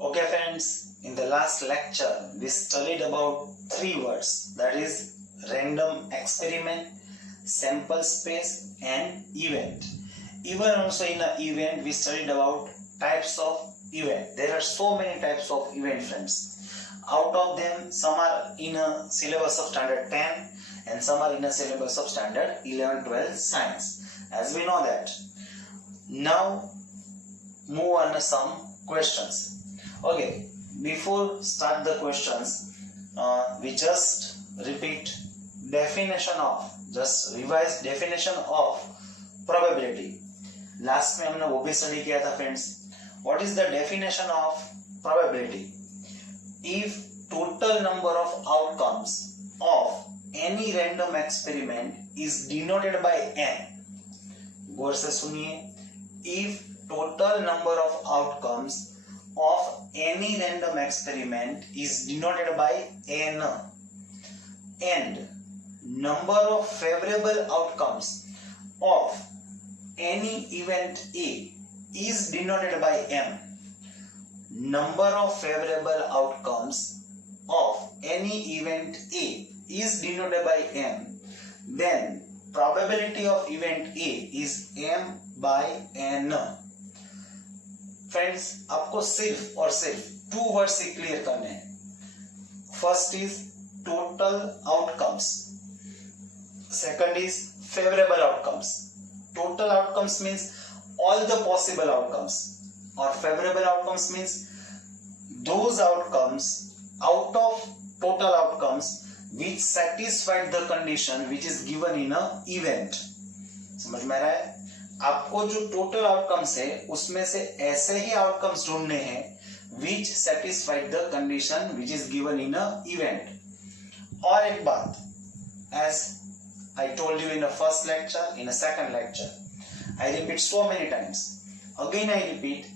Okay friends, in the last lecture we studied about three words, that is random experiment, sample space and event. Even also in an event we studied about types of event. There are so many types of event friends. Out of them some are in a syllabus of standard 10 and some are in a syllabus of standard 11-12 science. As we know that. Now move on to some questions. Okay, before start the questions, we just repeat definition of, just revise definition of probability. Last में हमने वो भी study किया था friends. What is the definition of probability? If total number of outcomes of any random experiment is denoted by n. गौर से सुनिए. If total number of outcomes of any random experiment is denoted by n and number of favorable outcomes of any event A is denoted by m, number of favorable outcomes of any event A is denoted by m, then probability of event A is m by n. Friends आपको सिर्फ और सिर्फ to word से clear करने हैं. First is total outcomes, second is favourable outcomes. Total outcomes means all the possible outcomes और favourable outcomes means those outcomes out of total outcomes which satisfied the condition which is given in a event. समझ में आ रहा है? आपको जो total outcomes है उसमें से ऐसे ही आउटकम्स ढूंढने हैं which satisfied the condition which is given in a event. और एक बात, as I told you in the first lecture, in a second lecture, I repeat so many times. Again I repeat,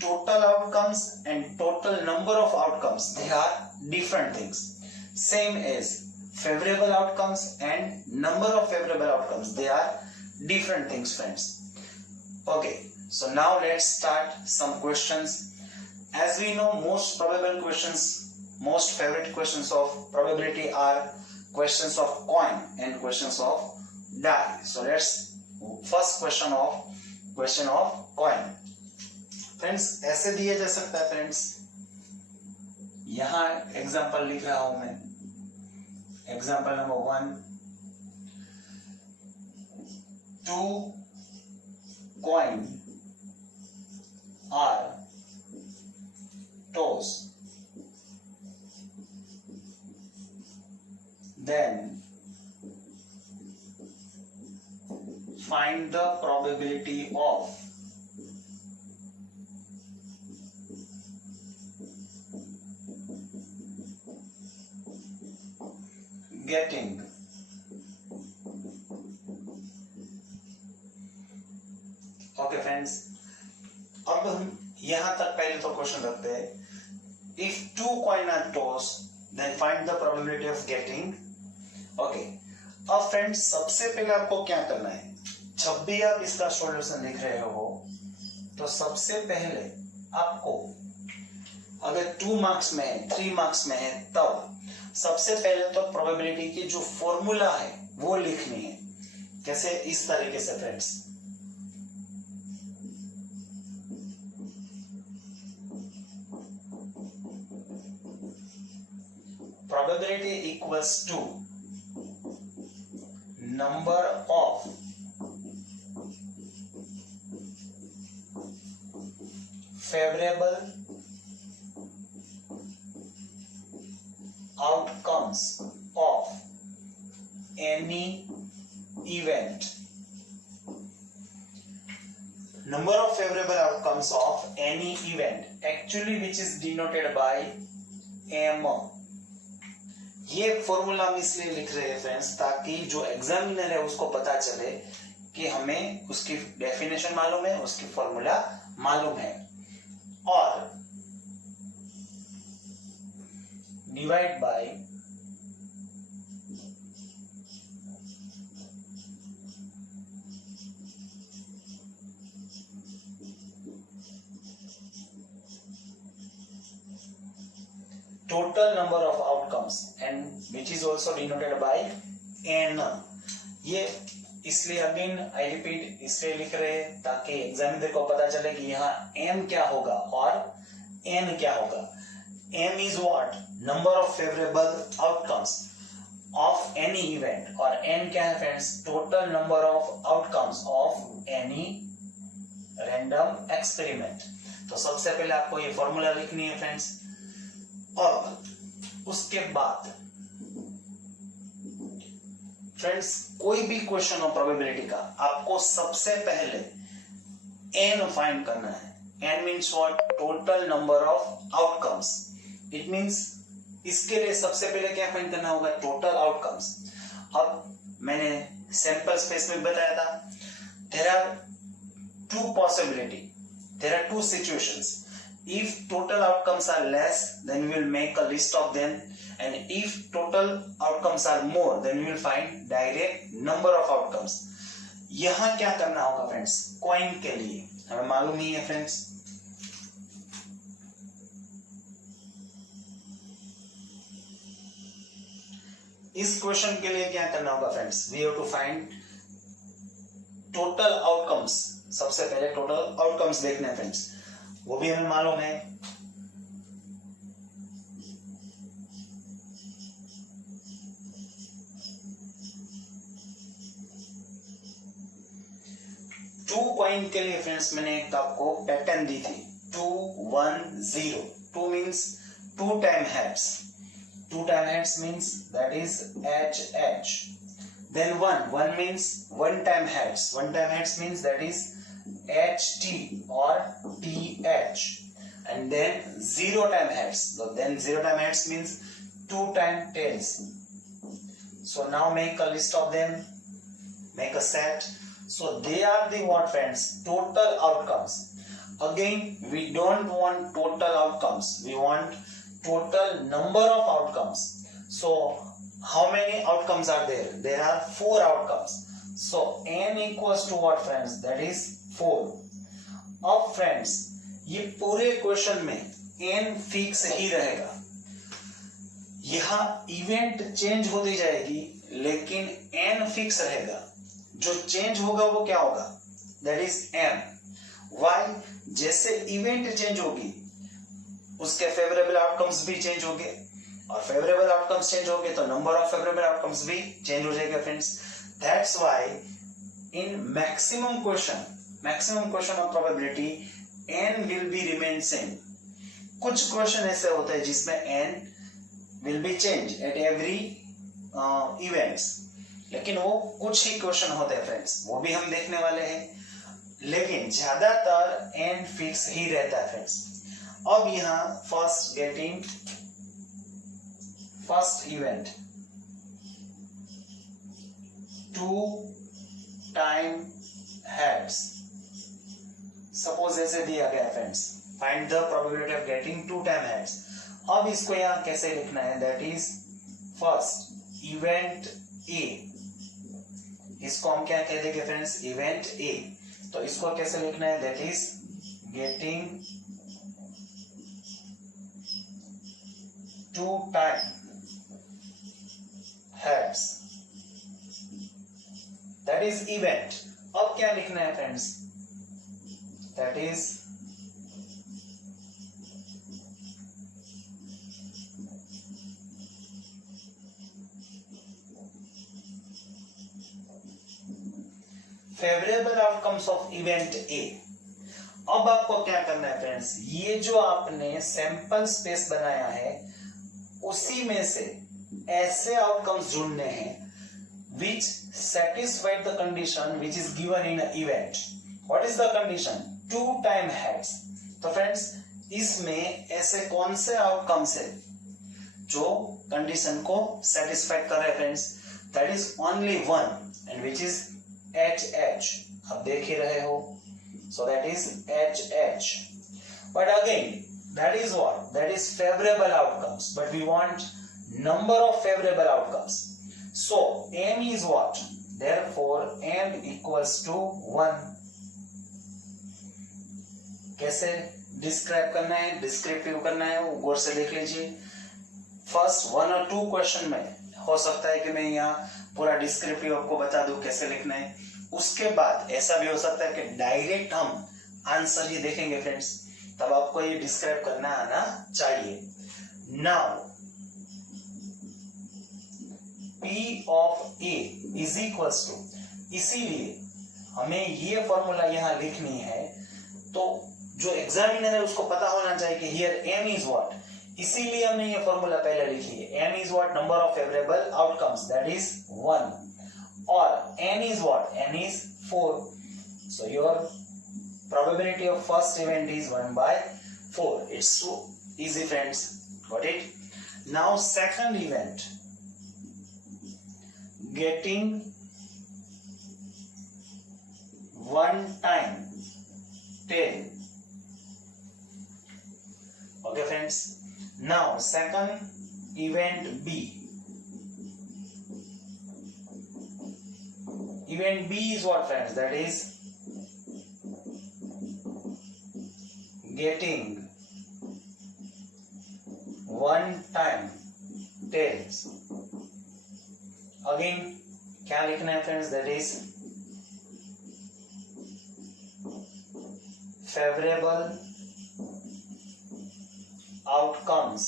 total outcomes and total number of outcomes, they are different things. Same as favorable outcomes and number of favorable outcomes, they are different things friends. Okay, so now let's start some questions. As we know, most probable questions, most favorite questions of probability are questions of coin and questions of die. So let's first question of coin. Friends, ऐसे दिया जा सकता है friends. यहाँ example लिख रहा हूं मैं. Example number 1, 2 coin are tossed, then find the probability of getting okay friends, अब हम यहां तक पहले तो क्वेश्चन रखते हैं. If two coin are toss then find the probability of getting. Okay, अब फ्रेंड्स सबसे पहले आपको क्या करना है, जब भी आप इसका सॉल्यूशन लिख रहे हो तो सबसे पहले आपको, अगर 2 मार्क्स में है, 3 मार्क्स में है, तब सबसे पहले तो प्रोबेबिलिटी की जो फॉर्मूला है वो लिखनी है. कैसे? इस तरीके से friends. Probability equals to number of favorable outcomes of any event. Number of favorable outcomes of any event, actually which is denoted by m. ये फॉर्मूला हम इसलिए लिख रहे हैं फ्रेंड्स ताकि जो एग्जामिनर है उसको पता चले कि हमें उसकी डेफिनेशन मालूम है, उसकी फॉर्मूला मालूम है. और divide by total number of outcomes and which is also denoted by n. ये इसलिए अगेन आई रिपीट इसलिए लिख रहे हैं ताकि एग्जामिनर को पता चले कि यहाँ m क्या होगा और n क्या होगा. m is what? Number of favorable outcomes of any event और n क्या है friends? Total number of outcomes of any random experiment. तो सबसे पहले आपको ये फॉर्मूला लिखनी है फ्रेंड्स. और उसके बाद फ्रेंड्स कोई भी क्वेश्चन हो प्रोबेबिलिटी का आपको सबसे पहले n फाइंड करना है. n means what? Total number of outcomes. It means इसके लिए सबसे पहले क्या फाइंड करना होगा? Total outcomes. अब मैंने सैंपल स्पेस में बताया था there are two possibility, there are two situations. If total outcomes are less, then we will make a list of them, and if total outcomes are more, then we will find direct number of outcomes. यहाँ क्या करना होगा friends? Coin के लिए हमें मालूम ही है फ्रेंड्स, इस क्वेश्चन के लिए क्या करना होगा friends? We have to find total outcomes. सबसे पहले टोटल आउटकम्स देखने हैं फ्रेंड्स, वो भी हमें मालूम है. टू कॉइन के लिए फ्रेंड्स मैंने एक आपको पैटर्न दी थी 2 1 0. 2 means 2 time heads. 2 time heads means that is H. Then 1 means 1 time heads. 1 time heads means that is HT or TH. And then 0 time heads. So then 0 time heads means 2 time tails. So now make a list of them. Make a set. So they are the what friends? Total outcomes. Again, we don't want total outcomes. We want total number of outcomes. So how many outcomes are there? There are 4 outcomes. So n equals to what friends? That is 4. अब friends ये पूरे question में n fix ही रहेगा. यहाँ event change होती जाएगी लेकिन n fix रहेगा. जो चेंज होगा वो क्या होगा? That is m. Why? जैसे इवेंट चेंज होगी उसके फेवरेबल आउटकम्स भी चेंज होंगे और फेवरेबल आउटकम्स चेंज होंगे तो नंबर ऑफ फेवरेबल आउटकम्स भी चेंज हो जाएगा friends. That's why in maximum question of probability n will be remain same. कुछ क्वेश्चन ऐसे होते हैं जिसमें n will be change at every events, लेकिन वो कुछ ही क्वेश्चन होते हैं फ्रेंड्स, वो भी हम देखने वाले हैं. लेकिन ज्यादातर n फिक्स ही रहता है फ्रेंड्स. अब यहाँ first event 2 time heads suppose ऐसे दिया गया friends. Find the probability of getting 2 time heads. अब इसको यहाँ कैसे लिखना है? That is first event A. इसको हम क्या कह देंगे फ्रेंड्स? Event A. तो इसको कैसे लिखना है? That is getting 2 time heads. That is event. अब क्या लिखना है friends? That is favorable outcomes of event A. अब आपको क्या करना है फ्रेंड्स? ये जो आपने सैंपल स्पेस बनाया है उसी में से ऐसे आउटकम्स ढूंढने हैं which satisfy the condition which is given in an event. What is the condition? 2 time heads. तो फ्रेंड्स इसमें ऐसे कौन से आउटकम्स है जो कंडीशन को सेटिस्फाई कर रहे हैं friends? That is only one and which is HH. आप देख ही रहे हो. So that is HH. But again, that is what? That is favorable outcomes. But we want number of favorable outcomes. So M is what? Therefore M equals to 1. कैसे describe करना है? Descriptive करना है वो गौर से देख लीजिए. फर्स्ट 1 और 2 क्वेश्चन में हो सकता है कि मैं यहाँ पूरा डिस्क्रिप्टिव आपको बता दूं कैसे लिखना है। उसके बाद ऐसा भी हो सकता है कि डायरेक्ट हम आंसर ही देखेंगे फ्रेंड्स, तब आपको ये डिस्क्राइब करना आना चाहिए। Now P of A is equals to, इसीलिए हमें ये फॉर्मूला यहाँ लिखनी है, तो जो एग्जामिनर है उसको पता होना चाहिए कि हियर M इज व्हाट, इसीलिए हमने ये फॉर्मूला पहले लिख लिया। M is what, number of favourable outcomes, that is 1, और N is what, N is 4, so your probability of first event is 1/4. It's so easy friends, got it? Now second event, getting one time tail. Okay friends, now second event B. Event B is what friends, that is getting one time tails. Again क्या लिखना है friends, that is favorable outcomes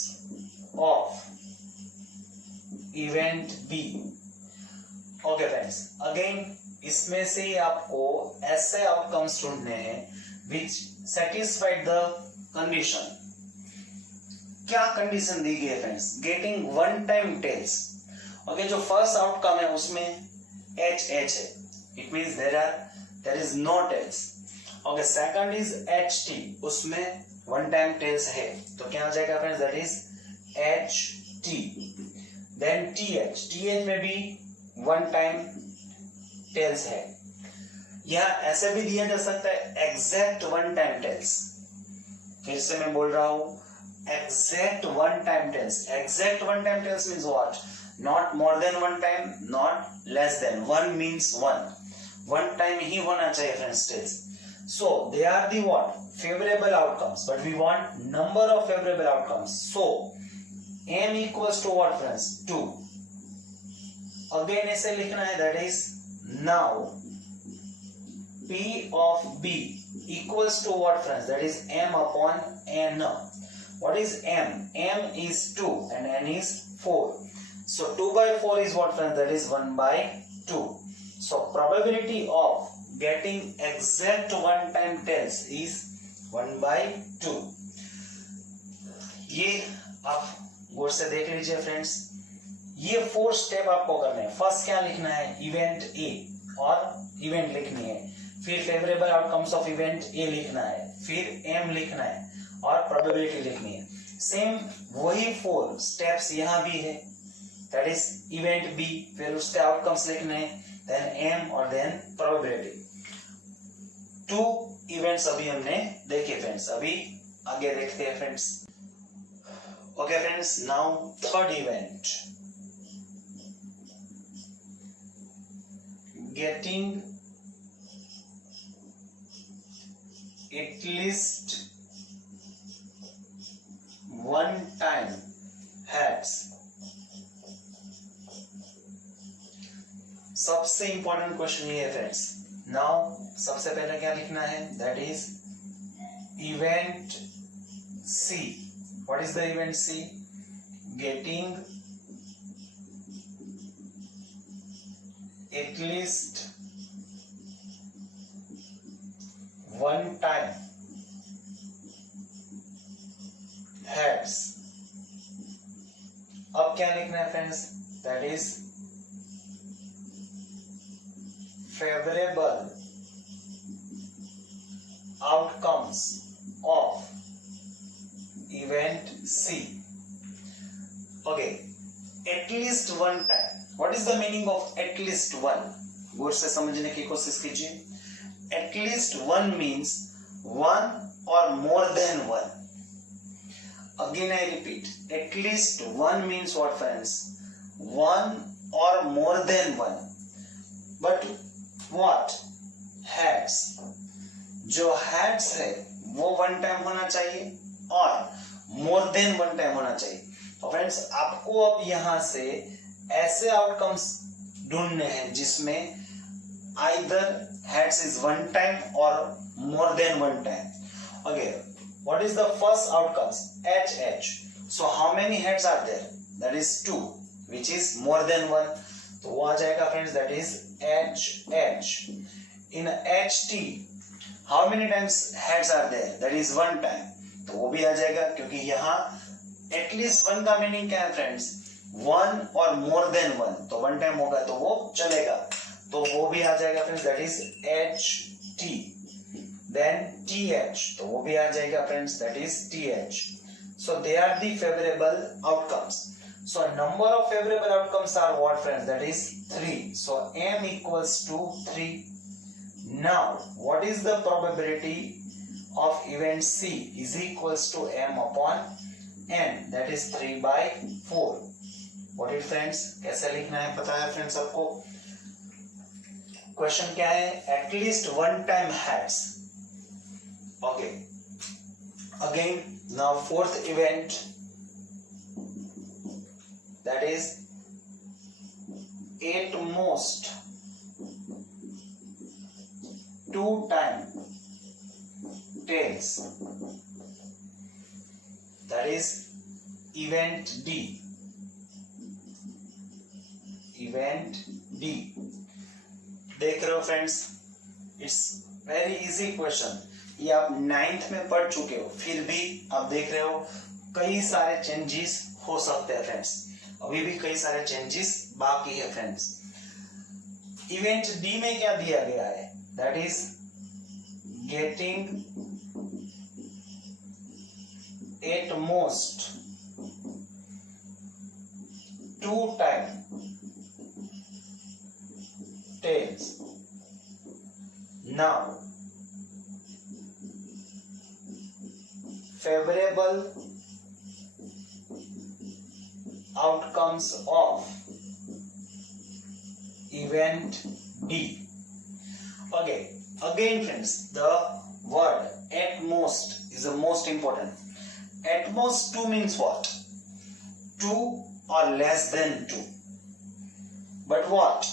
of event B. Okay friends, again इसमें से आपको ऐसे outcomes ढूंढने हैं which satisfied the condition. क्या कंडीशन दी गई है friends, getting one time tails. Okay, जो फर्स्ट आउटकम है उसमें एच एच है, it means there is no tails. Okay, second is H T, उसमें वन टाइम टेल्स है, तो क्या हो जाएगा friends, that is H T. Then T H में भी वन टाइम टेल्स है। यह ऐसे भी दिया जा सकता है एग्जैक्ट वन टाइम टेल्स। फिर से मैं बोल रहा हूं, exact one time tails. Exact one time tails means what? Not more than one time, not less than. One means one time ही होना चाहिए friends tails. So they are the what? Favorable outcomes. But we want number of favorable outcomes. So m equals to what friends? 2. Again ऐसे लिखना है, that is now P of B equals to what friends? That is m upon n. What is m? M is 2 and n is 4. So 2/4 is what friends? That is 1/2. So probability of getting exact one time tails is 1/2. ये आप गौर से देख लीजिए friends, ये 4 step आपको करने हैं। First क्या लिखना है, इवेंट ए और इवेंट लिखनी है, फिर favourable outcomes of event A लिखना है, फिर एम लिखना है और प्रोबेबिलिटी लिखनी है। सेम वही 4 स्टेप्स यहां भी है, दैट इज इवेंट बी, फिर उसके आउटकम्स लिखने हैं, देन एम और देन प्रोबेबिलिटी। 2 इवेंट्स अभी हमने देखे फ्रेंड्स, अभी आगे देखते हैं friends. Okay friends, now third event, getting at least one time heads। सबसे इंपॉर्टेंट क्वेश्चन ये है फ्रेंड्स। नाउ सबसे पहले क्या लिखना है, that is event C. What is the event C? Getting at least one time heads। अब क्या लिखना है friends, that is favorable outcomes of event C। Okay, at least one time। What is the meaning of at least one? गौर से समझने की कोशिश कीजिए। At least one means one or more than one। Again I repeat, at least one means what friends? One or more than one। But what? Heads। जो heads है वो one time होना चाहिए और more than one time होना चाहिए। तो friends आपको अब यहां से ऐसे आउटकम्स ढूंढने हैं जिसमें either heads is one time or more than one time. Okay, what is the first outcomes? H. So how many heads are there? That is 2, which is more than one. तो वो आ जाएगा friends, that is H. In HT, how many times heads are there? That is one time. तो वो भी आ जाएगा क्योंकि यहाँ at least one का मीनिंग क्या है friends? One or more than one. तो one time होगा तो वो चलेगा, तो वो भी आ जाएगा friends, that is HT. Then TH, तो वो भी आ जाएगा friends, that is TH. So they are the favourable outcomes. So number of favourable outcomes are what friends? That is 3. So M equals to 3. Now what is the probability of event C is equals to M upon N, that is 3/4. What is friends? कैसे लिखना है पता है friends आपको? Question क्या है? At least one time heads. Okay, again now fourth event, that is at most 2 time tails, that is event D. Event D. देख रहे हो friends, it's very easy question. ये आप 9th में पढ़ चुके हो, फिर भी आप देख रहे हो कई सारे चेंजेस हो सकते हैं फ्रेंड्स. अभी भी कई सारे चेंजेस बाकी है फ्रेंड्स. इवेंट डी में क्या दिया गया है? That is getting eight most 2 time tails. Now, favorable outcomes of event D. Okay, again friends, the word at most is the most important. At most 2 means what? 2 or less than 2. But what?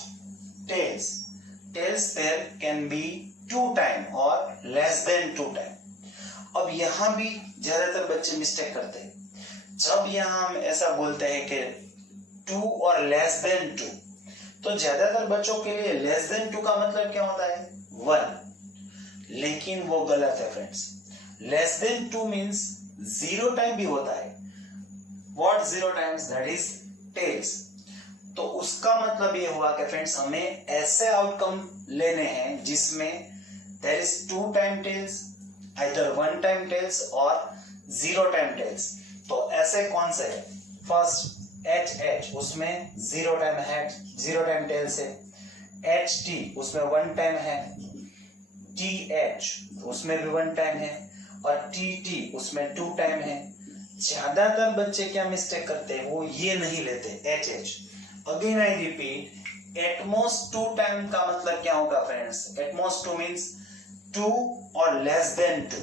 Tails there can be 2 time or less than 2 time. अब यहां भी ज्यादातर बच्चे mistake करते हैं. जब यहां हम ऐसा बोलते हैं कि 2 और लेस देन 2, तो ज्यादातर बच्चों के लिए लेस देन 2 का मतलब क्या होता है? 1. लेकिन वो गलत है friends. Less than 2 means 0 time भी होता है. What 0 times? That is tails. तो उसका मतलब ये हुआ कि फ्रेंड्स हमें ऐसे आउटकम लेने हैं जिसमें there is 2 time tails, either 1 time tails और 0 टाइम टेल्स. तो ऐसे कौन से है? फर्स्ट HH, उसमें 0 टाइम हेड, 0 टाइम टेल्स है. HT, उसमें 1 टाइम है. TH, उसमें भी 1 टाइम है. और TT, उसमें 2 टाइम है. ज्यादातर बच्चे क्या मिस्टेक करते हैं? वो ये नहीं लेते HH. Again I repeat, at most 2 time का मतलब क्या होगा friends? At most 2 means 2 or less than 2.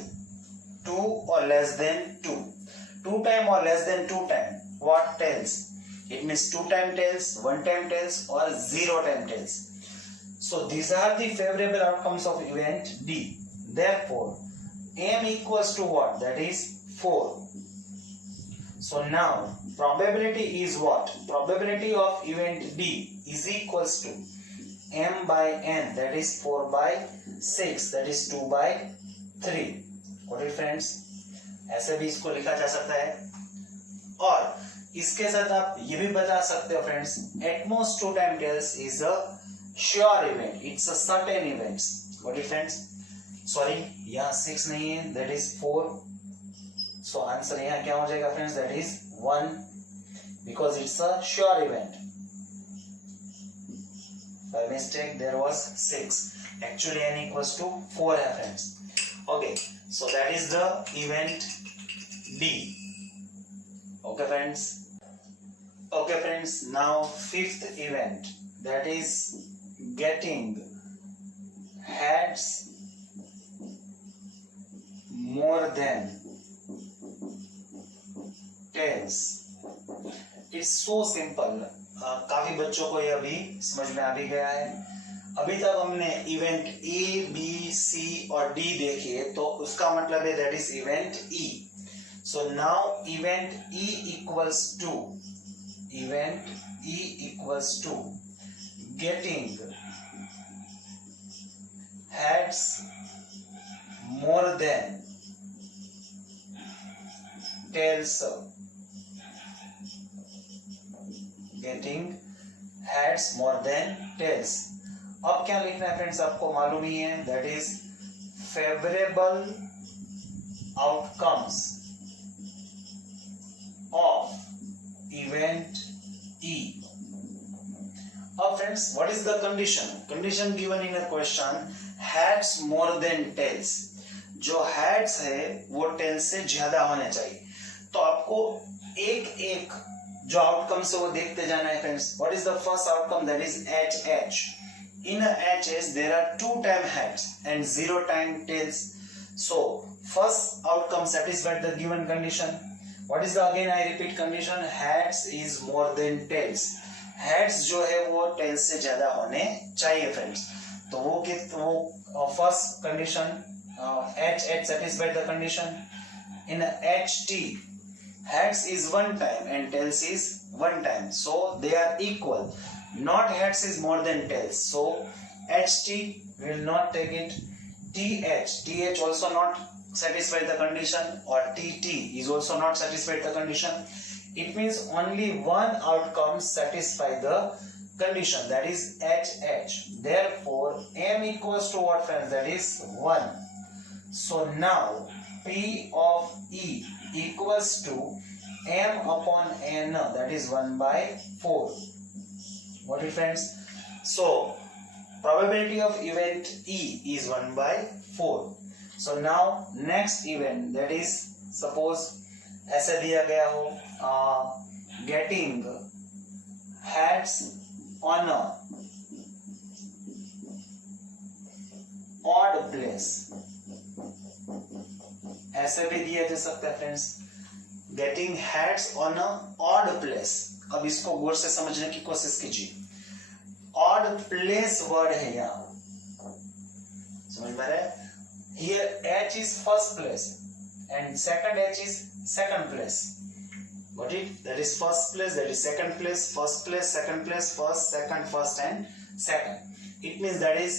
2 or less than 2. 2 time or less than 2 time. What tails? It means 2 time tails, 1 time tails or 0 time tails. So these are the favorable outcomes of event D. Therefore, M equals to what? That is 4. So now probability is what? Probability of event D is equals to M by N, that is 4/6, that is 2/3. Got it friends? ऐसे भी इसको लिखा जा सकता है. और इसके साथ आप ये भी बता सकते हो friends, at most 2 time tails is a sure event. It's a certain events. Got it friends? Sorry, यहाँ 6 नहीं है, that is 4. So आंसर यहाँ क्या हो जाएगा friends? That is 1, because it's a sure event. By mistake there was 6. Actually n equals to 4 है friends. Okay, so that is the event D. Okay friends. Okay friends, now 5th event, that is getting heads more than tails. It's so simple. काफी बच्चों को ये अभी समझ में आ भी गया है। अभी तक हमने इवेंट ए बी सी और डी देखी है, तो उसका मतलब है that is event E. So now event E equals to getting heads more than tails, getting heads more than tails। अब क्या लिखना है फ्रेंड्स, आपको मालूम ही है, that is favourable outcomes of event E. अब friends what is the condition given in a question, heads more than tails। जो heads है वो tails से ज्यादा होने चाहिए। तो आपको एक एक जो आउटकम्स है वो देखते जाना है friends. What is the first outcome, that is HH। in a HS there are 2 time heads and 0 time tails। so first outcome satisfied the given condition। what is the again I repeat condition, heads is more than tails। heads जो है वो tails से ज्यादा होने चाहिए friends. तो वो first condition H satisfied the condition। in HT heads is 1 time and tails is 1 time, so they are equal, not heads is more than tails, so HT will not take it। TH also not satisfied the condition, or TT is also not satisfied the condition। it means only one outcome satisfy the condition, that is HH। therefore M equals to what friends, that is 1। so now P of E equals to M upon N, that is 1/4। what is friends, so probability of event E is 1/4। so now next event, that is suppose ऐसे दिया गया हो getting heads on a odd place, ऐसे भी दिया जा सकता है friends, getting heads on a odd place. अब इसको गौर से समझने की कोशिश कीजिए। ऑड प्लेस वर्ड है यहाँ, समझ में आ रहा है। Here H is first place and second H is second place। got it, that is first place, that is second place, first place, second place, first, second, first and second। it means that is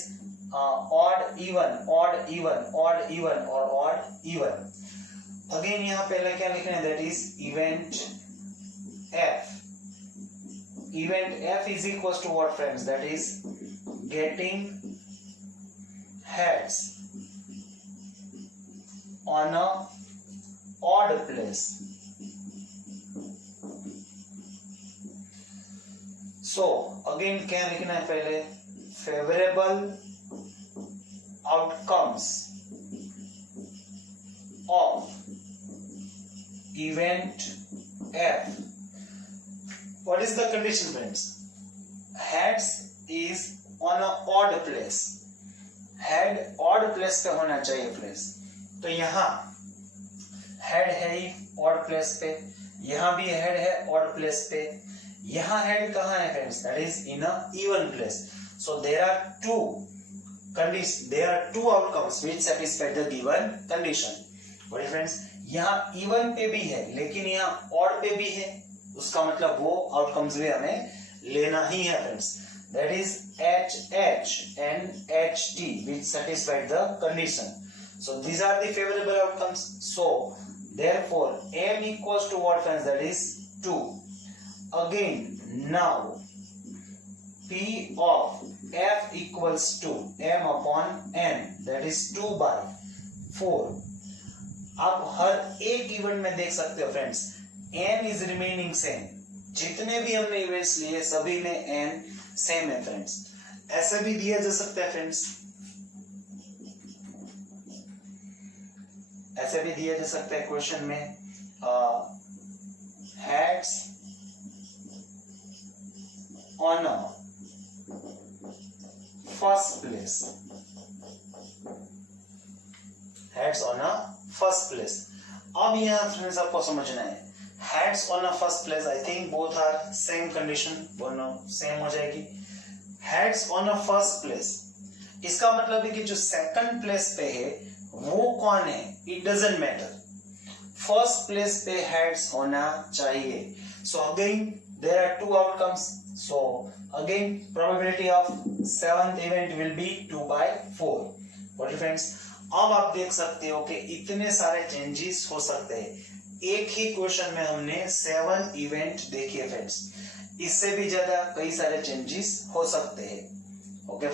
odd even, odd even, odd even or odd even। Again यहाँ पहले क्या लिखना है, that is event F। Event F is equals to what friends, that is getting heads on a odd place। so again क्या लिखना है पहले, favorable outcomes of event F। what is the condition friends, heads is on a odd place, head odd place पे होना चाहिए friends. तो यहाँ head है ही odd place पे, यहाँ भी हेड है odd place पे, यहाँ हेड कहाँ है friends, that is in a even place। so there are two outcomes which satisfy the given condition। what is friends, यहाँ even पे भी है लेकिन यहाँ odd पे भी है, उसका मतलब वो आउटकम्स भी हमें लेना ही है friends. that is HH and HT which satisfy the condition। so these are the favorable outcomes। so therefore M equals to what friends, that is 2। again now P of F equals to M upon N, that is 2/4। आप हर एक event में देख सकते हो friends, N is remaining same। जितने भी हमने events लिए सभी में N सेम है फ्रेंड्स। ऐसा भी दिया जा सकता है फ्रेंड्स, ऐसे भी दिया जा सकता है क्वेश्चन में, heads on a first place, heads on a first place। अब यहाँ फ्रेंड्स आपको समझना है heads on a first place, I think both are same condition, दोनों same हो जाएगी. Heads on a first place, इसका मतलब है कि जो सेकंड प्लेस पे है वो कौन है, it doesn't matter. First place पे हेड्स होना चाहिए. So again there are two outcomes. So again probability of seventh event will be 2/4. What friends, अब आप देख सकते हो कि इतने सारे चेंजेस हो सकते हैं. एक ही क्वेश्चन में हमने 7 इवेंट देखे फ्रेंड्स. इससे भी ज्यादा कई सारे चेंजेस हो सकते हैं. Okay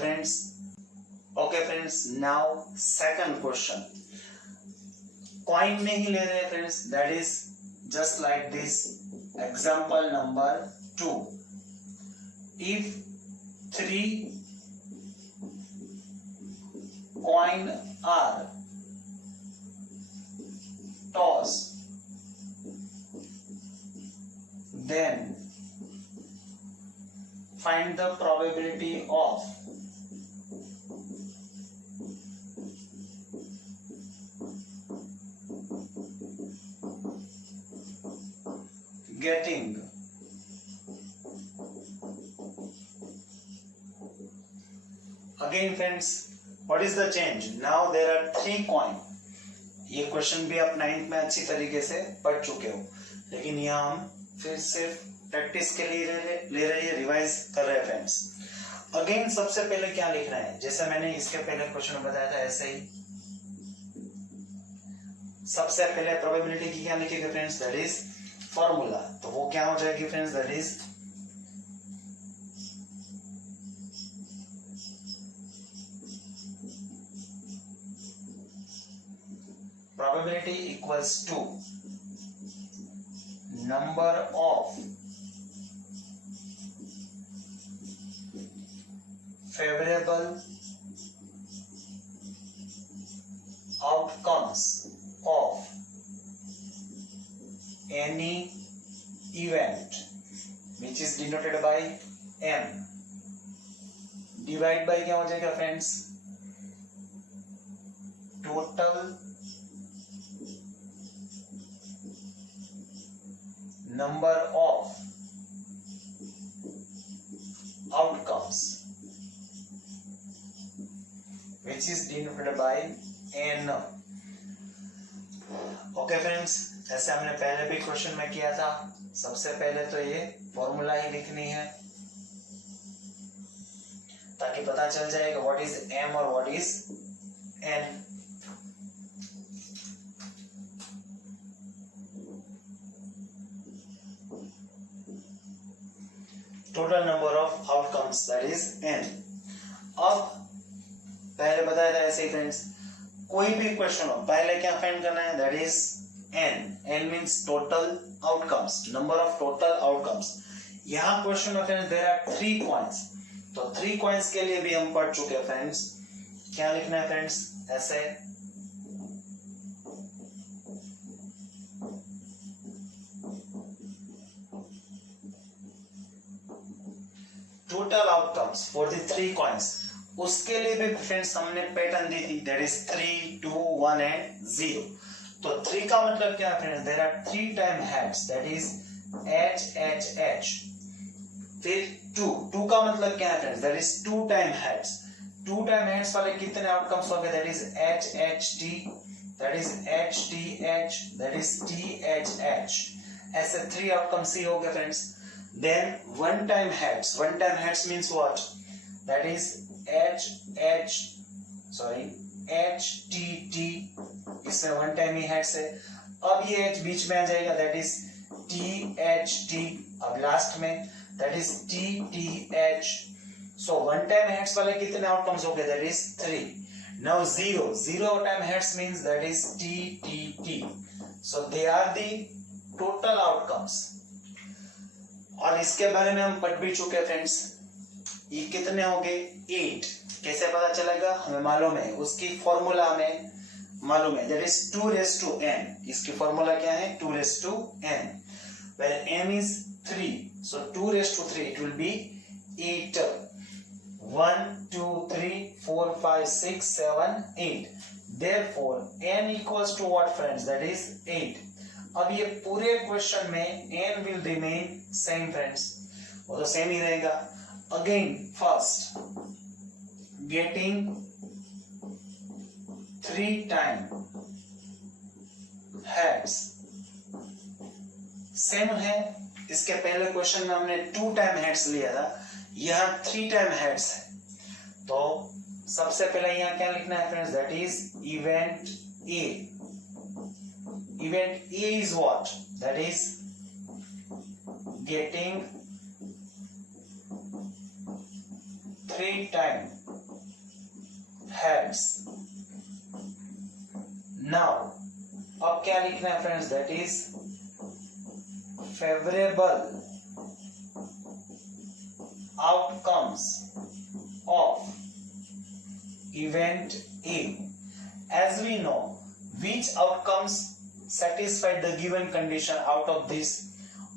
friends, now second question. Coin नहीं ले रहे friends, that is just like this. Example number 2. If 3 coin are tossed, then find the probability of getting again friends. What is the change? Now there are 3 coin. ये question भी आप 9th में अच्छी तरीके से पढ़ चुके हो, लेकिन यहाँ हम फिर सिर्फ प्रैक्टिस के लिए ले रहे हैं, रिवाइज कर रहे हैं फ्रेंड्स. अगेन सबसे पहले क्या लिखना है, जैसे मैंने इसके पहले क्वेश्चन में बताया था ऐसे ही. सबसे पहले प्रोबेबिलिटी की क्या लिखेंगे फ्रेंड्स, दैट इज फॉर्मूला. तो वो क्या हो जाएगी friends, that is probability equals to number of favorable outcomes of any event which is denoted by m divide by क्या हो जाएगा friends, total number of outcomes which is denoted by n. Okay friends, जैसे हमने पहले भी question में किया था, सबसे पहले तो ये फॉर्मूला ही लिखनी है ताकि पता चल जाए कि व्हाट इज m और what is n. Total number of outcomes that is n. अब पहले बताया था ऐसे ही फ्रेंड्स, कोई भी क्वेश्चन हो पहले क्या फाइंड करना है, that is n. n means total outcomes, number of total outcomes. यहाँ क्वेश्चन में फ्रेंड्स देयर आर 3 कॉइंस. तो 3 कॉइंस के लिए भी हम पढ़ चुके हैं फ्रेंड्स. क्या लिखना है फ्रेंड्स, ऐसे total outcomes for the 3 coins. उसके लिए भी फ्रेंड्स हमने पैटर्न दी थी, दैट इज 3, 2, 1 एंड 0. तो 3 का मतलब क्या है friends, there are 3 time heads, that is h h h. फिर 2 का मतलब क्या है friends, that is 2 time heads. 2 time heads वाले कितने आउटकम्स हो गए, that is h h t, that is h t h, that is t h h. ऐसे 3 आउटकम्स ही हो गए friends. Then one time heads means what, that is h t t. इसमें one time ही heads है. अब ये h बीच में आ जाएगा, that is t h t. अब लास्ट में that is t t h. So one time heads वाले कितने आउटकम्स हो गए, that is 3. Now zero time heads means that is t t t. So they are the total outcomes. और इसके बारे में हम पढ़ भी चुके फ्रेंड्स. ये कितने हो गए, 8. कैसे पता चलेगा, हमें मालूम है, उसकी फॉर्मूला हमें मालूम है, that is 2 raised to n. इसकी फॉर्मूला क्या है, 2 raised to n, where n is 3. so 2 raised to 3 it will be 8. 1 2 3 4 5 6 7 8. therefore n equals to what friends, that is 8. अब ये पूरे क्वेश्चन में n will remain same friends, वो तो same ही रहेगा. Again first getting 3 times heads same है. इसके पहले क्वेश्चन में हमने 2 टाइम हेड्स लिया था, यहाँ 3 टाइम हेड्स है. तो सबसे पहले यहाँ क्या लिखना है friends, that is event A. Event A is what? That is getting 3 times heads. Now, अब क्या लिखना है friends? That is favorable outcomes of event A. As we know, which outcomes satisfied the given condition out of this?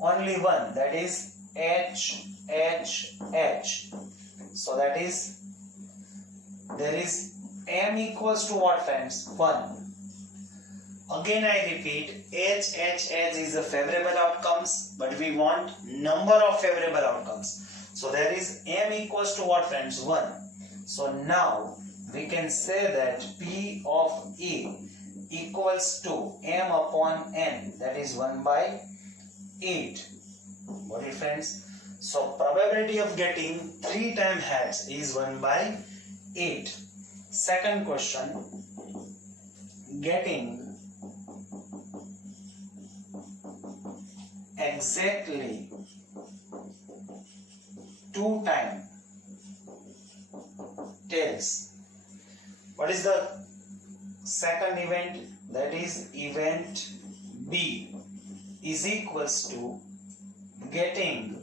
Only one, that is H. So that is, there is M equals to what friends? 1. Again I repeat, H is the favorable outcomes, but we want number of favorable outcomes. So there is M equals to what friends? 1. So now we can say that P of A equals to M upon N, that is 1 by 8. Got it friends? So probability of getting 3 times heads is 1 by 8. Second question, getting exactly 2 times tails. What is the second event? That is event B is equals to getting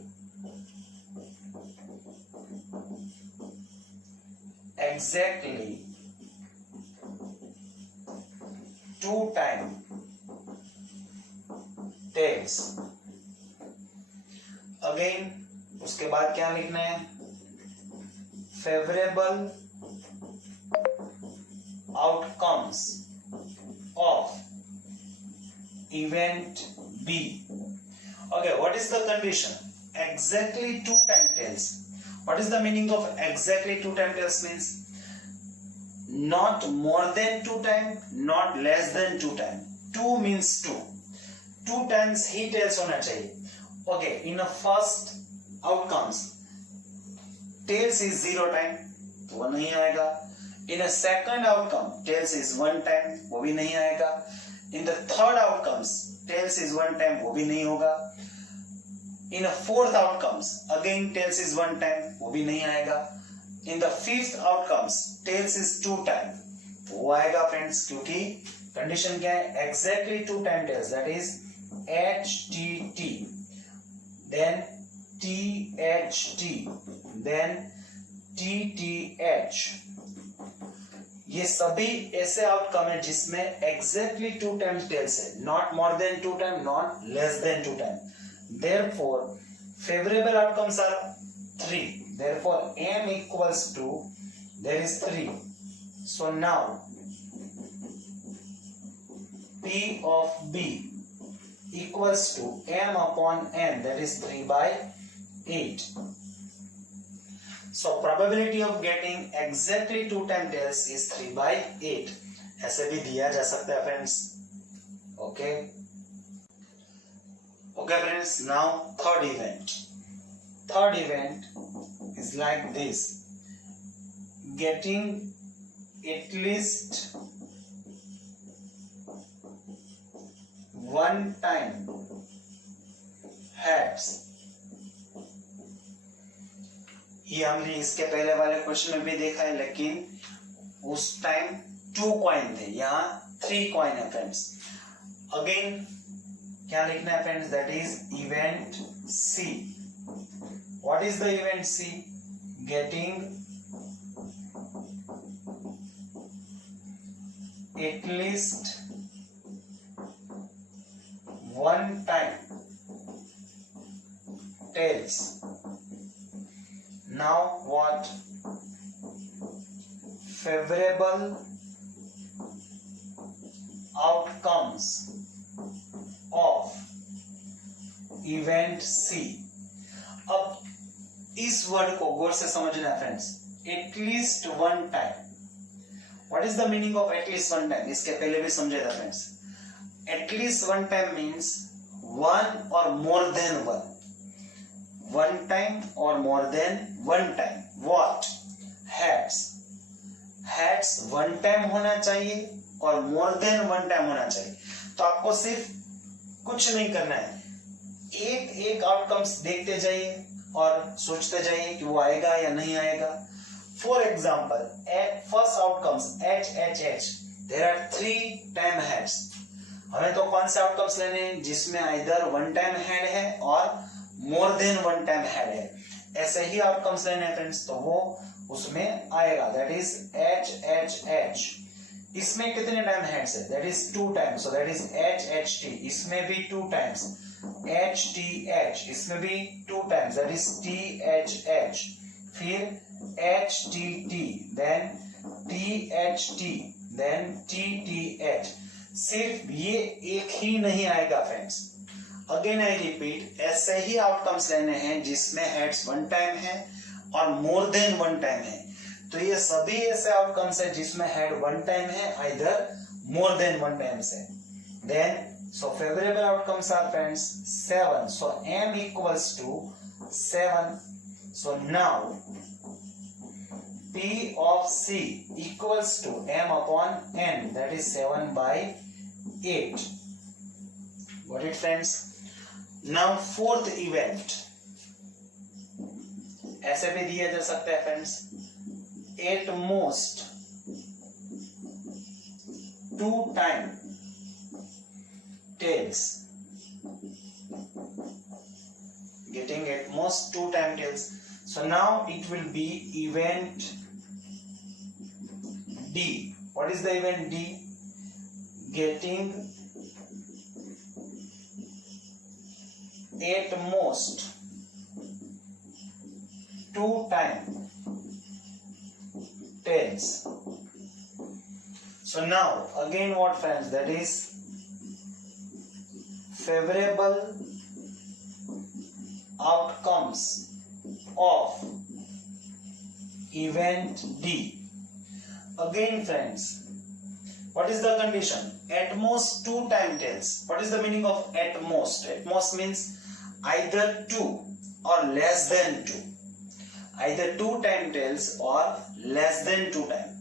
exactly 2 times tails. Again उसके बाद क्या लिखना है? Favorable outcomes of event B. Okay, what is the condition? Exactly 2 times tails. What is the meaning of exactly 2 times tails? Means not more than 2 times, not less than 2 times. 2 means 2. 2 times he tails होना चाहिए. Okay, in a first outcomes tails is 0 time, वो नहीं आएगा. In a second outcome, tails is 1 time, वो भी नहीं आएगा. In the third outcomes, tails is 1 time, वो भी नहीं होगा. In a fourth outcomes, again tails is 1 time, वो भी नहीं आएगा. In the fifth outcomes, tails is 2 time, वो आएगा friends, क्योंकि condition क्या है? Exactly 2 time tails, that is HTT, then THT, then TTH. ये सभी ऐसे आउटकम है जिसमें exactly 2 times tails है, not more than 2 times, not less than 2 times. Therefore, favorable outcomes are 3. Therefore, M equals to, there is 3. So now, P of B equals to M upon N, that is 3 by 8. So probability of getting exactly 2 times tails is 3 by 8. ऐसे भी दिया जा सकता है friends. Okay. Okay friends, now third event. Third event is like this. Getting at least 1 time heads. ये हमने इसके पहले वाले क्वेश्चन में भी देखा है, लेकिन उस टाइम 2 कॉइन थे, यहाँ 3 कॉइन है फ्रेंड्स. अगेन क्या लिखना है friends? That is event C. What is the event C? Getting at least 1 time tails. Now what? Favorable outcomes of event C. अब इस वर्ड को गौर से समझना है friends, at least one time. What is the meaning of at least one time? इसके पहले भी समझे था friends. At least one time means one और more than one, one time और more than one time. What? Heads, heads one time होना चाहिए और मोर देन वन टाइम होना चाहिए। तो आपको सिर्फ कुछ नहीं करना है, एक एक आउटकम्स देखते जाइए और सोचते जाइए कि वो आएगा या नहीं आएगा। For example, first outcomes H H H, there are 3 time heads. हमें तो कौन से आउटकम्स लेने हैं जिसमें आइदर वन टाइम हेड है और more than one time head है, ऐसे ही आउटकम्स लेने हैं फ्रेंड्स। तो वो उसमें आएगा, that is H H H. इसमें कितने टाइम हेड्स है? That is 2 times, so that is H H T. इसमें भी 2 टाइम्स, एच टी एच। इसमें भी 2 times, that is T H H. फिर H T T, then T H T, then T T H. सिर्फ ये एक ही नहीं आएगा फ्रेंड्स। अगेन आई रिपीट, ऐसे ही आउटकम्स लेने हैं जिसमें हेड्स वन टाइम है और मोर देन वन टाइम है। तो ये सभी ऐसे आउटकम्स है जिसमें हेड वन टाइम है, either more than one time से। Then so favourable outcomes are friends 7, सो m equals to 7. So now P of C equals to m upon n, that is 7 by 8. Got it friends? Now fourth event ऐसे भी दिया जा सकता है friends, at most 2 time tails, getting at most 2 time tails. So now it will be event D. What is the event D? Getting at most 2 time tails. So now again what friends, that is favorable outcomes of event D. Again friends, what is the condition? At most 2 time tails. What is the meaning of at most? At most means either 2 or less than 2. Either 2 time tails or less than 2 time.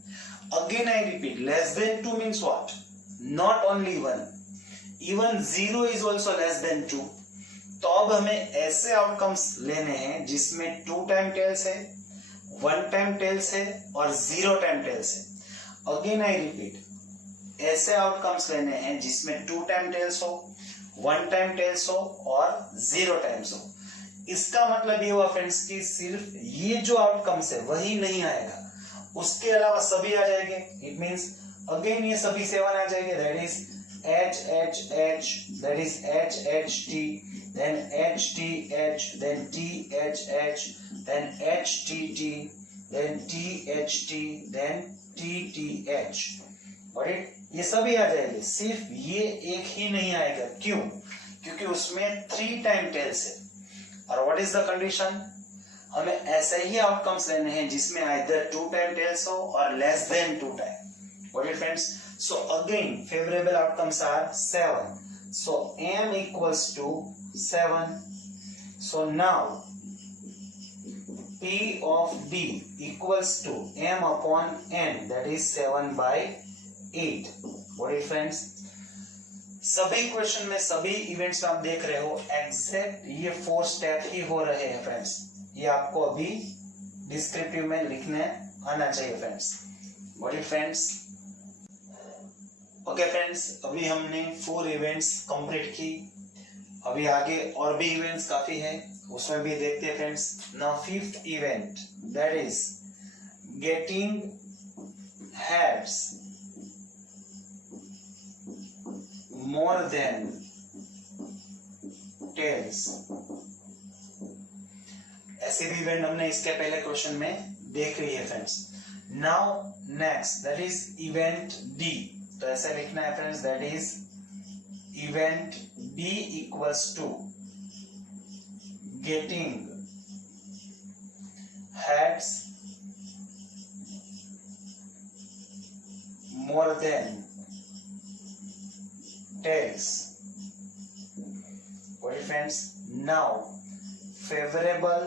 Again I repeat, less than 2 means what? Not only 1. Even 0 is also less than 2. तो अब हमें ऐसे outcomes लेने हैं जिसमें 2 time tails है, 1 time tails है और 0 टाइम टेल्स है। अगेन आई रिपीट, ऐसे आउटकम्स लेने हैं जिसमें 2 टाइम टेल्स हो, 1 टाइम टेल्स हो और 0 टाइम्स हो। इसका मतलब ये हुआ फ्रेंड्स कि सिर्फ ये जो आउटकम्स है वही नहीं आएगा, उसके अलावा सभी आ जाएंगे। इट मींस अगेन ये सभी 7 आ जाएंगे, that is H H H, that is H H T, then HTH, then THH, then HTT, then THT, then TTH. और ये सभी आ जाएंगे, सिर्फ ये एक ही नहीं आएगा। क्यों? क्योंकि उसमें 3 टाइम टेल्स है। और व्हाट इज द कंडीशन? हमें ऐसे ही आउटकम्स लेने हैं जिसमें आइदर 2 टाइम टेल्स हो और less than 2 time. Got it friends? So again favorable outcomes are 7. So m equals to 7. So now P of D equals to m upon n, that is 7 by 8. What is friends? सभी question में, सभी events में आप देख रहे हो exact ये 4 step ही हो रहे हैं फ्रेंड्स। ये आपको अभी डिस्क्रिप्टिव में लिखने आना चाहिए friends. What is friends? Okay friends, अभी हमने 4 इवेंट्स कंप्लीट की। अभी आगे और भी इवेंट्स काफी हैं, उसमें भी देखते हैं friends. Now 5th event, that is getting heads more than tails. ऐसे भी इवेंट हमने इसके पहले क्वेश्चन में देख रही है friends. Now next, that is event D. तो ऐसे लिखना है friends, that is event D equals to getting heads more than tails. What is friends? Now favorable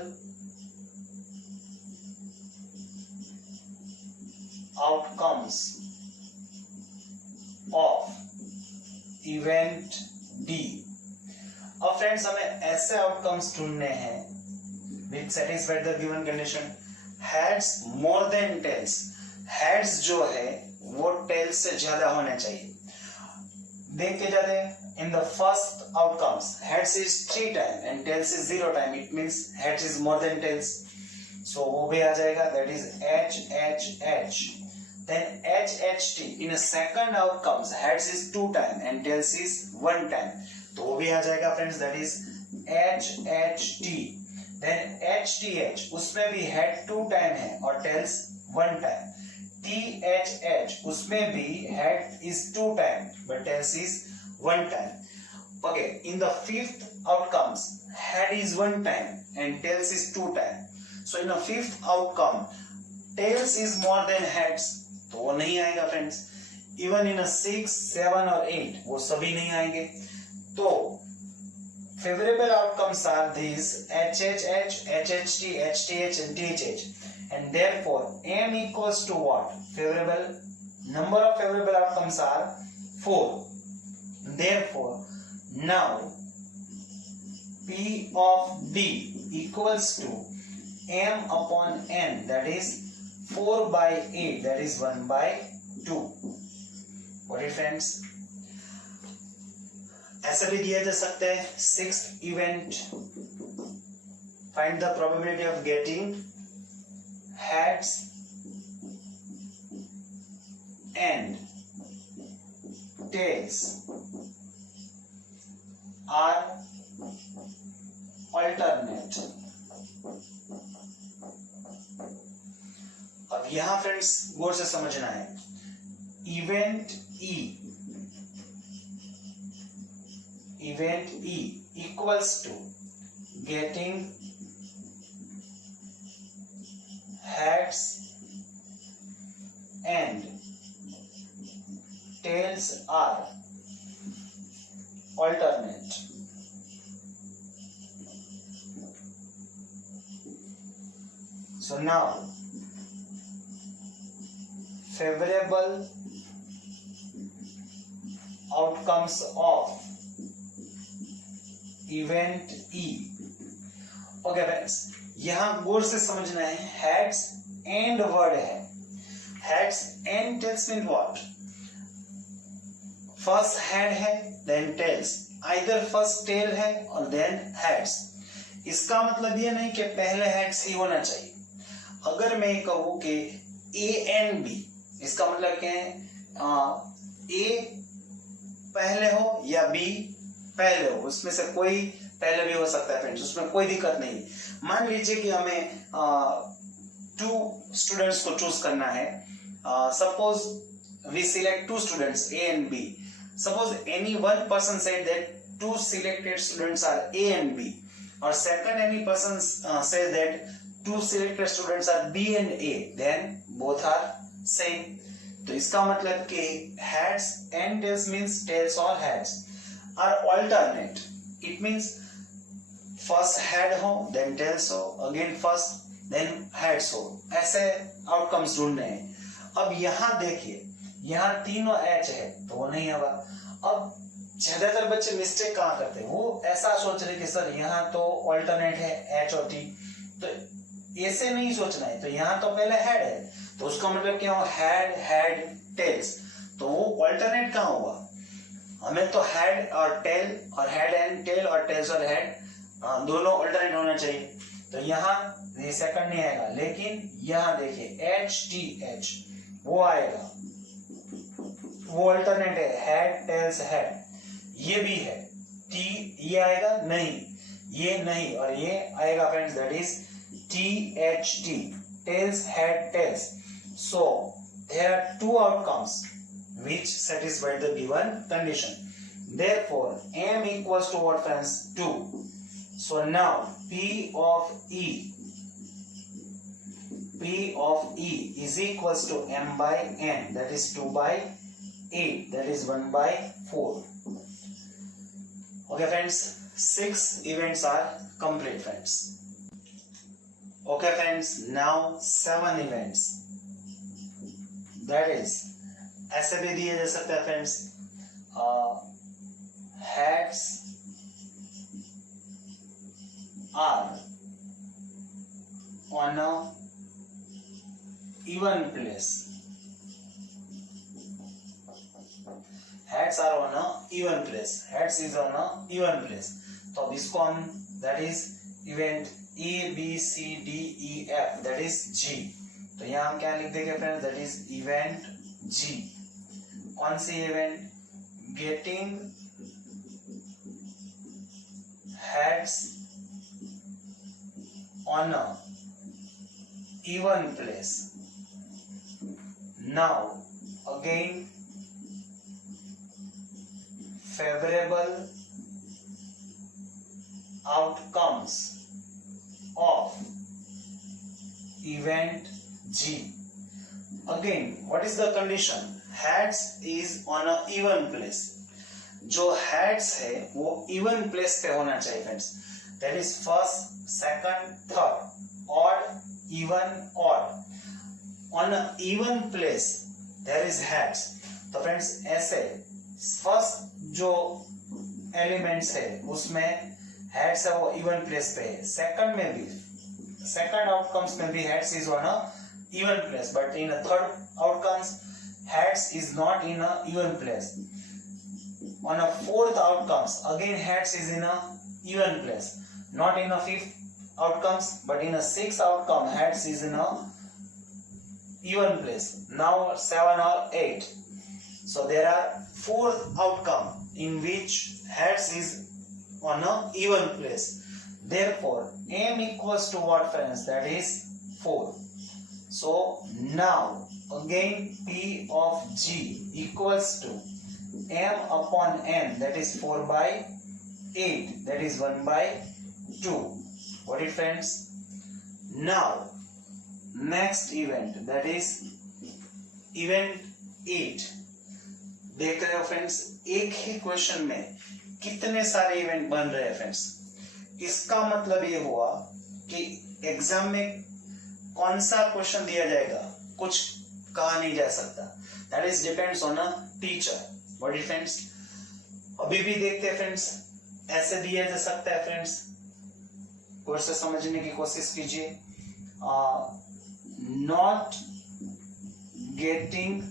outcomes of event D. अब फ्रेंड्स हमें ऐसे आउटकम्स ढूंढने हैं which satisfied the given condition. Heads more than tails. Heads जो है वो tales से ज्यादा होने चाहिए. देख के जाते हैं. In the first outcomes heads is 3 time and tails is 0 time. It means heads is more than tails. So वो भी आ जाएगा. That is H H H. Then HHT in a second outcomes heads is 2 time and tails is 1 time. तो वो भी आ जाएगा friends. That is HHT. Then HTH उसमें भी head 2 time है और tails 1 time. THH उसमें भी head is 2 time but tails is 1 time. Okay, in the fifth outcomes head is 1 time and tails is 2 time. So in a fifth outcome tails is more than heads. तो वो नहीं आएगा friends. Even in 6, 7 और 8 वो सभी नहीं आएंगे. तो favourable outcomes are this HHH, HHT, HTH and THH and therefore M equals to what? Favorable number of favorable outcomes are 4. Therefore now P of D equals to M upon N, that is 4 by 8, that is 1 by 2. What is friends? ऐसा भी दिया जा सकता है. Sixth event, find the probability of getting heads and tails are alternate. अब यहां friends गौर से समझना है. Event E equals to getting heads and tails are alternate. So now favorable outcomes of event E. Okay friends, यहां गौर से समझना है. हेड्स एंड वर्ड है. Heads and tails mean what? First head है then tails. Either first tail है और then heads. इसका मतलब ये नहीं कि पहले हेड्स ही होना चाहिए. अगर मैं कहूं कि ए एंड बी, इसका मतलब क्या है? ए पहले हो या बी पहले हो, उसमें से कोई पहले भी हो सकता है फ्रेंड्स, उसमें कोई दिक्कत नहीं. मान लीजिए कि हमें 2 स्टूडेंट्स को चूज करना है. Suppose we select 2 students A and B. Suppose any one person said that 2 selected students are A and B, और second any person says that 2 selected students are B and A, then both are same. तो इसका मतलब कि heads and tails means tails or heads are alternate. It means first head हो then tails हो, again first then heads हो. ऐसे outcomes ढूंढने हैं. अब यहाँ देखिए, यहाँ तीनों H है तो वो नहीं होगा. अब ज्यादातर बच्चे मिस्टेक कहाँ करते हैं? वो ऐसा सोच रहे कि सर यहाँ तो alternate है H और T, तो ऐसे नहीं सोचना है. तो यहाँ तो पहले head है तो उसका मतलब क्या हुआ? Head head tails. तो वो अल्टरनेट कहाँ हुआ? हमें तो हेड और टेल और हेड एंड टेल और टेल्स और हेड दोनों अल्टरनेट होना चाहिए. तो यहाँ ये सेकंड नहीं आएगा, लेकिन यहाँ देखिए HTH वो आएगा, वो अल्टरनेट है. हेड टेल्स हेड, ये भी है. T ये आएगा नहीं, ये नहीं, और ये आएगा friends. That is THT, tails head tails. So there are 2 outcomes which satisfy the given condition. Therefore M equals to what friends? 2. So now P of E is equals to M by N, that is 2 by 8, that is 1 by 4. Okay friends, 6 events are complete friends. Okay friends, now 7 events, that is ऐसे भी दिए जा सकते हैं friends, heads are on a even place. Heads are on a even place. Heads is on a even place. तो अब इसको हम, that is event A B C D E F, that is G. तो यहाँ हम क्या लिख देंगे friends, that is event G. कौन सी event? Getting heads on a even place. Now again favorable outcomes of event G. Again, what is the condition? Heads is on a even place. जो heads है वो even place पे होना चाहिए friends. That is first, second, third, odd, even, odd. On a even place there is heads. तो friends ऐसे first जो elements है उसमें हेड्स है वो इवन प्लेस पे है. सेकंड में भी, सेकंड आउटकम्स में भी heads is on a even place, but in a third outcomes heads is not in a even place. On a fourth outcomes again heads is in a even place, not in a fifth outcomes, but in a sixth outcome heads is in a even place. Now 7 or 8. So there are 4 outcome in which heads is on a even place. Therefore M equals to what friends? That is 4. So now again P of G equals to M upon N, that is 4 by 8, that is 1 by 2. Got it friends? Now next event, that is event 8. देख रहे हो friends, एक ही question में कितने सारे event बन रहे हैं फ्रेंड्स. इसका मतलब ये हुआ कि एग्जाम में कौन सा क्वेश्चन दिया जाएगा कुछ कहा नहीं जा सकता. That is depends on a teacher. What is friends? अभी भी देखते हैं फ्रेंड्स, ऐसे दिया जा सकता है फ्रेंड्स. कोर्स से समझने की कोशिश कीजिए. Not getting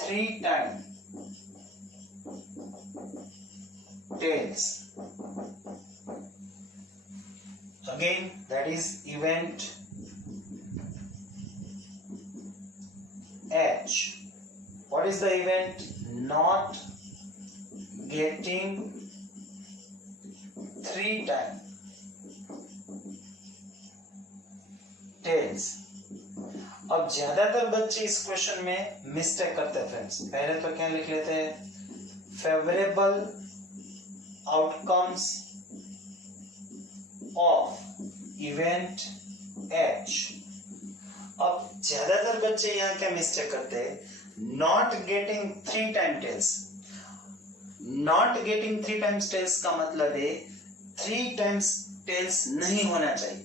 3 time tails. Again, that is event H. What is the event? Not getting 3 times tails. अब ज्यादातर बच्चे इस क्वेश्चन में मिस्टेक करते हैं फ्रेंड्स. पहले तो क्या लिख लेते हैं? Favourable outcomes of event H. अब ज्यादातर बच्चे यहाँ क्या मिस्टेक करते हैं? Not getting 3 time tails. Not getting 3 times tails का मतलब है 3 टाइम्स टेल्स नहीं होना चाहिए.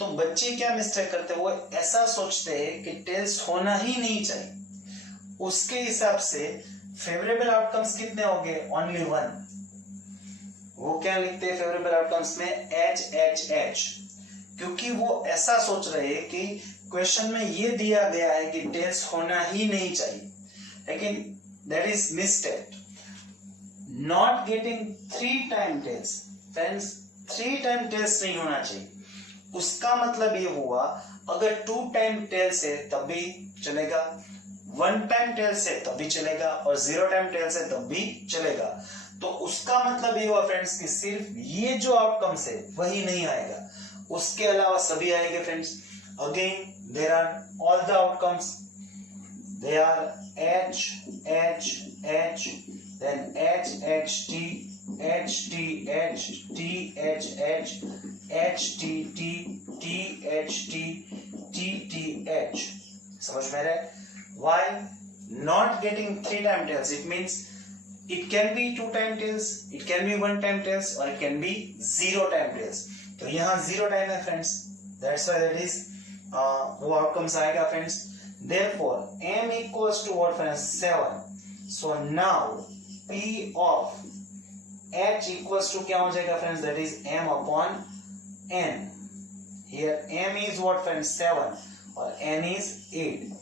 तो बच्चे क्या मिस्टेक करते हैं? वो ऐसा सोचते हैं कि टेल्स होना ही नहीं चाहिए. उसके हिसाब से फेवरेबल आउटकम्स कितने हो गए? ओनली 1. वो क्या लिखते हैं फेवरेबल आउटकम्स में? H. क्योंकि वो ऐसा सोच रहे हैं कि क्वेश्चन में ये दिया गया है कि टेल्स होना ही नहीं चाहिए, लेकिन that is mistake. Not getting 3 time tails friends, 3 time tails नहीं होना चाहिए. उसका मतलब ये हुआ अगर 2 टाइम टेल्स है तब भी चलेगा, 1 टाइम टेल्स है तब भी चलेगा, और 0 टाइम टेल्स है तब भी चलेगा. तो उसका मतलब ये हुआ फ्रेंड्स कि सिर्फ ये जो आउटकम्स है वही नहीं आएगा, उसके अलावा सभी आएंगे friends. Again there are all the outcomes, they are H, then H, T, समझ में रहे? Why not getting 3 time tails? It means it can be 2 time tails, it can be 1 time tails, or it can be 0 time tails. तो यहाँ 0 time है friends. That's why that is वो outcomes आएगा friends. Therefore m equals to what friends? 7. So now p of h equals to क्या हो जाएगा friends? That is m upon n. Here m is what friends? 7 और n is 8.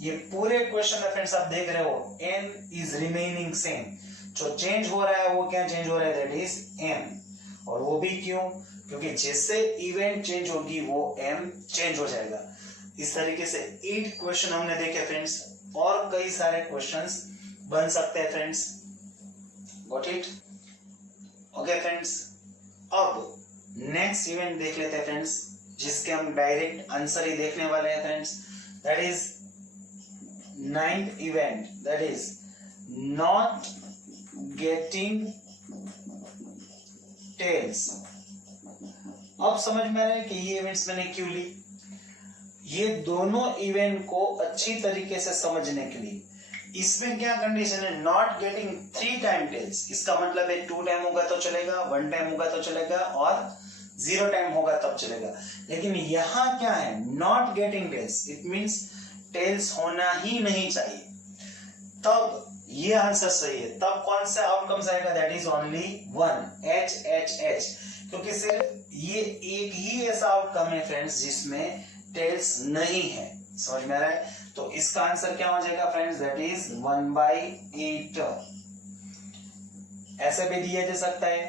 ये पूरे question में friends आप देख रहे हो n is remaining same. जो चेंज हो रहा है वो क्या चेंज हो रहा है? That is m. और वो भी क्यों? क्योंकि जैसे इवेंट चेंज होगी वो m चेंज हो जाएगा. इस तरीके से 8 क्वेश्चन हमने देखे फ्रेंड्स, और कई सारे क्वेश्चंस बन सकते हैं friends. Got it? Okay friends, अब नेक्स्ट इवेंट देख लेते हैं फ्रेंड्स, जिसके हम डायरेक्ट आंसर ही देखने वाले हैं friends. That is 9th event, that is not getting tails. अब समझ में आ रहा है कि ये इवेंट्स मैंने क्यों ली. ये दोनों इवेंट को अच्छी तरीके से समझने के लिए, इसमें क्या कंडीशन है? Not getting 3 time tails. इसका मतलब है 2 टाइम होगा तो चलेगा, 1 टाइम होगा तो चलेगा, और 0 टाइम होगा तब चलेगा. लेकिन यहां क्या है? Not getting tails. It means tails होना ही नहीं चाहिए. तब ये आंसर सही है. तब कौन सा आउटकम्स आएगा? That is only 1, H H H. क्योंकि सिर्फ ये एक ही ऐसा आउटकम है फ्रेंड्स जिसमें टेल्स नहीं है. समझ में आ रहा है? तो इसका आंसर क्या हो जाएगा फ्रेंड्स? That is 1/8. ऐसे भी दिया जा सकता है,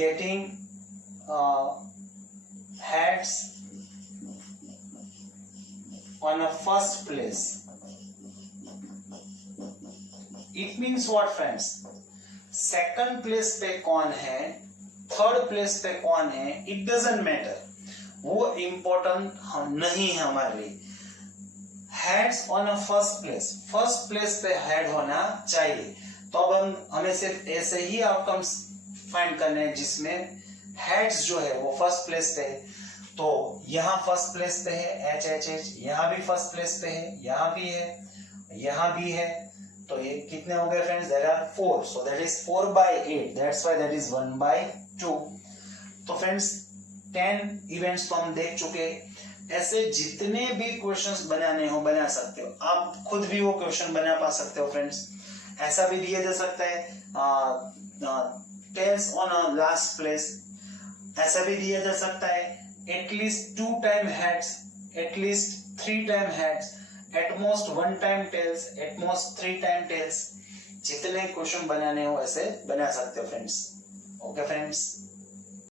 getting heads on a first place. It means what friends? Second place पे कौन है, थर्ड प्लेस पे कौन है, इट डजंट मैटर. वो इंपॉर्टेंट नहीं है हमारे लिए. Heads on a first place पे हेड होना चाहिए. तो अब हमें सिर्फ ऐसे ही आउटकम्स फाइंड करने हैं जिसमें हेड्स जो है वो फर्स्ट प्लेस पे है. तो यहाँ फर्स्ट प्लेस पे है एच एच एच, यहाँ भी फर्स्ट प्लेस पे है, यहाँ भी है, यहाँ भी है. तो ये कितने हो गए friends? There are 4. So that is 4/8. That's why that is 1/2. तो फ्रेंड्स 10 इवेंट्स तो हम देख चुके. ऐसे जितने भी क्वेश्चंस बनाने हो बना सकते हो. आप खुद भी वो क्वेश्चन बना पा सकते हो फ्रेंड्स. ऐसा भी दिया जा सकता है tails on a last place. ऐसा भी दिया जा सकता है at least 2 time heads, at least 3 time heads, at most 1 time tails, at most 3 time tails. जितने क्वेश्चन बनाने हो ऐसे बना सकते हो फ्रेंड्स. Okay friends.